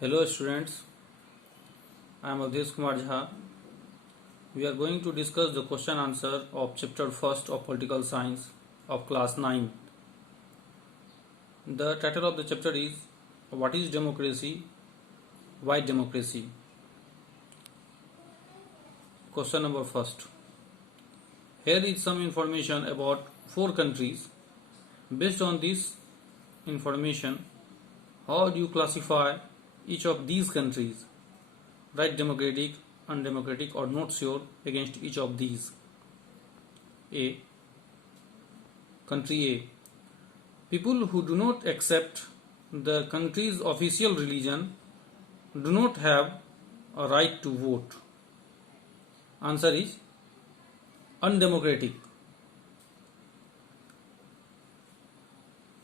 Hello students, I am Avdesh Kumar Jha. We are going to discuss the question answer of chapter 1st of Political Science of class 9. The title of the chapter is What is Democracy? Why Democracy? Question number first. Here is some information about 4 countries. Based on this information, how do you classify each of these countries? Right, democratic, undemocratic, or not sure against each of these. A. Country A. People who do not accept the country's official religion do not have a right to vote. Answer is undemocratic.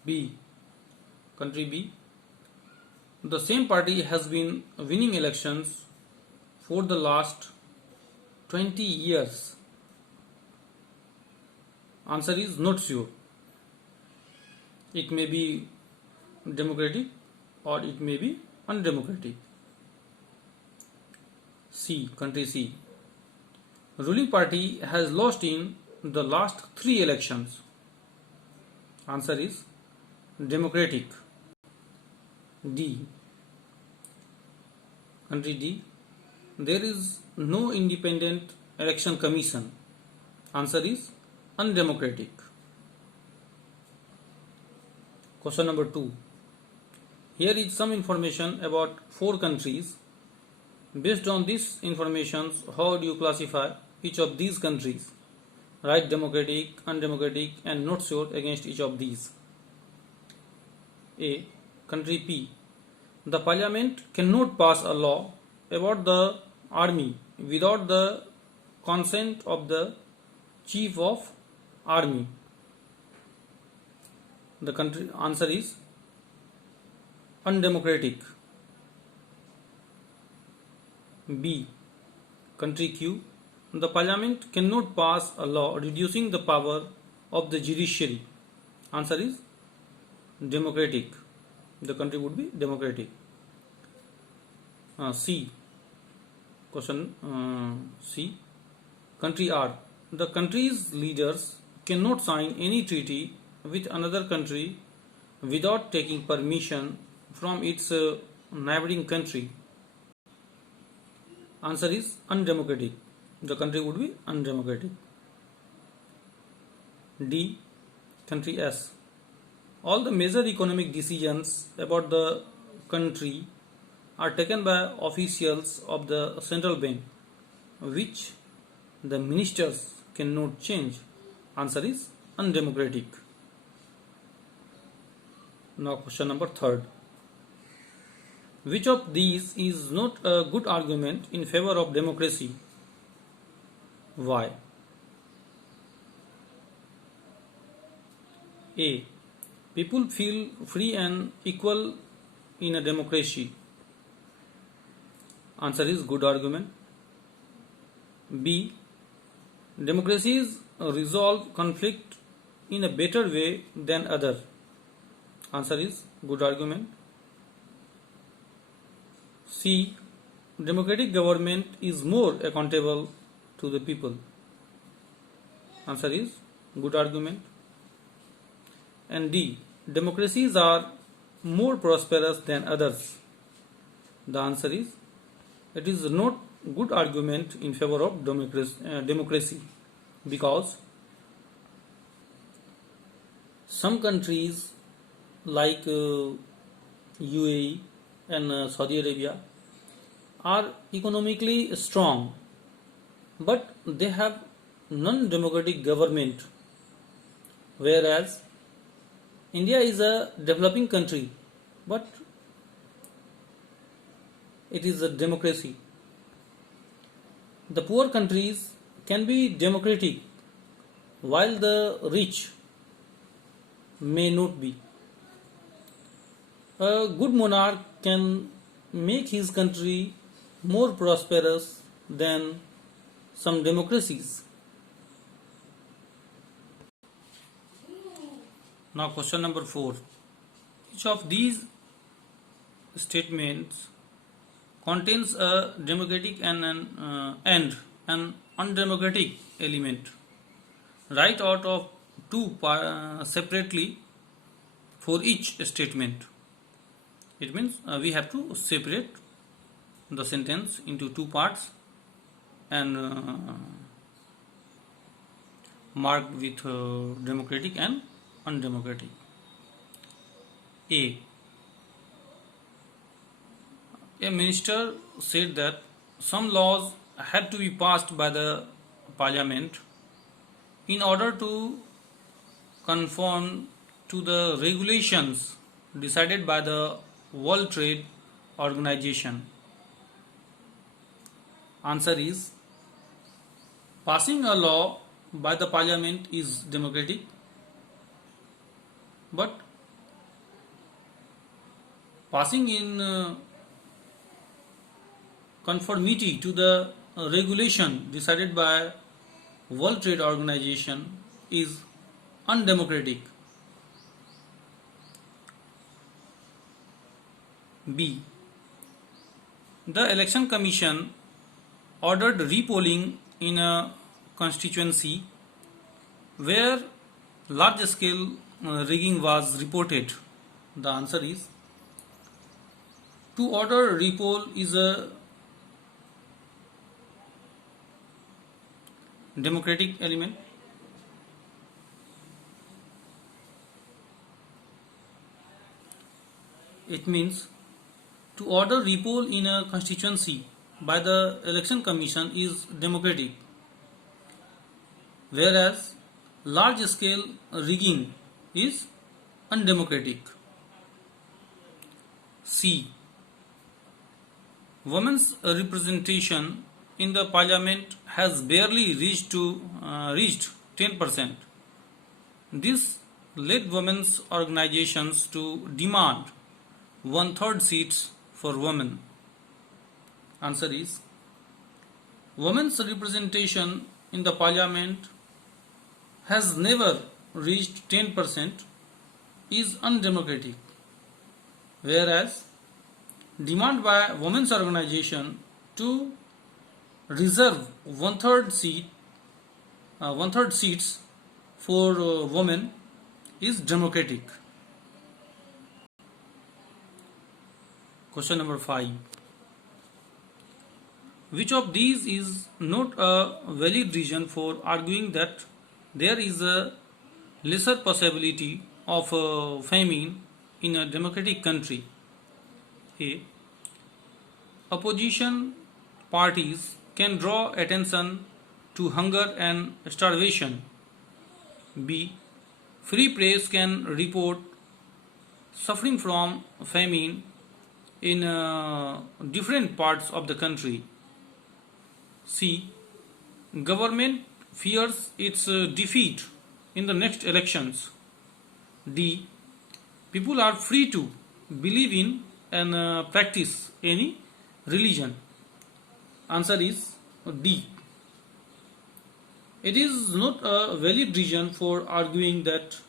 B. Country B. The same party has been winning elections for the last 20 years. Answer is not sure. It may be democratic or it may be undemocratic. C. Country C. Ruling party has lost in the last 3 elections. Answer is democratic. D. Country D. There is no independent election commission. Answer is undemocratic. Question number 2. Here is some information about 4 countries. Based on this information, how do you classify each of these countries? Right, democratic, undemocratic, and not sure against each of these. A. Country P. The parliament cannot pass a law about the army without the consent of the chief of army. The country answer is undemocratic. B. Country Q. The parliament cannot pass a law reducing the power of the judiciary. Answer is democratic. The country would be democratic. C. Question C. Country R. The country's leaders cannot sign any treaty with another country without taking permission from its neighboring country. Answer is undemocratic. The country would be undemocratic. D. Country S. All the major economic decisions about the country are taken by officials of the central bank, which the ministers cannot change. Answer is undemocratic. Now question number 3rd. Which of these is not a good argument in favor of democracy? Why? A. People feel free and equal in a democracy. Answer is good argument. B. Democracies resolve conflict in a better way than other. Answer is good argument. C. Democratic government is more accountable to the people. Answer is good argument. And D. Democracies are more prosperous than others. The answer is it is not good argument in favor of democracy because some countries like UAE and Saudi Arabia are economically strong, but they have non-democratic government, whereas India is a developing country, but it is a democracy. The poor countries can be democratic while the rich may not be. A good monarch can make his country more prosperous than some democracies. Now question number 4. Which of these statements contains a democratic and an undemocratic element. Write out of two separately for each statement. It means we have to separate the sentence into two parts and marked with democratic and undemocratic. A minister said that some laws had to be passed by the parliament in order to conform to the regulations decided by the World Trade Organization. Answer is, passing a law by the parliament is democratic, but passing in conformity to the regulation decided by World Trade Organization is undemocratic. B. The Election Commission ordered repolling in a constituency where large scale rigging was reported. The answer is, to order repoll is a democratic element. It means to order repoll in a constituency by the Election Commission is democratic, whereas large scale rigging is undemocratic. C. Women's representation in the parliament has barely reached 10%. This led women's organizations to demand 1/3 seats for women. Answer is, women's representation in the parliament has never reached 10% is undemocratic, whereas demand by women's organization to reserve 1/3 seats for women is democratic. Question number 5. Which of these is not a valid reason for arguing that there is a lesser possibility of famine in a democratic country? A. Opposition parties can draw attention to hunger and starvation. B. Free press can report suffering from famine in different parts of the country. C. Government fears its defeat in the next elections. D. People are free to believe in and practice any religion. Answer is D. It is not a valid reason for arguing that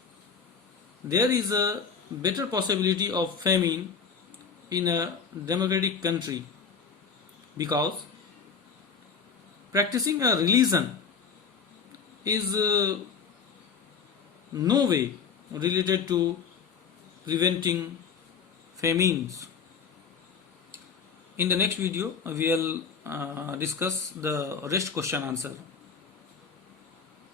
there is a better possibility of famine in a democratic country, because practicing a religion is no way related to preventing famines. In the next video, we will discuss the rest question answer.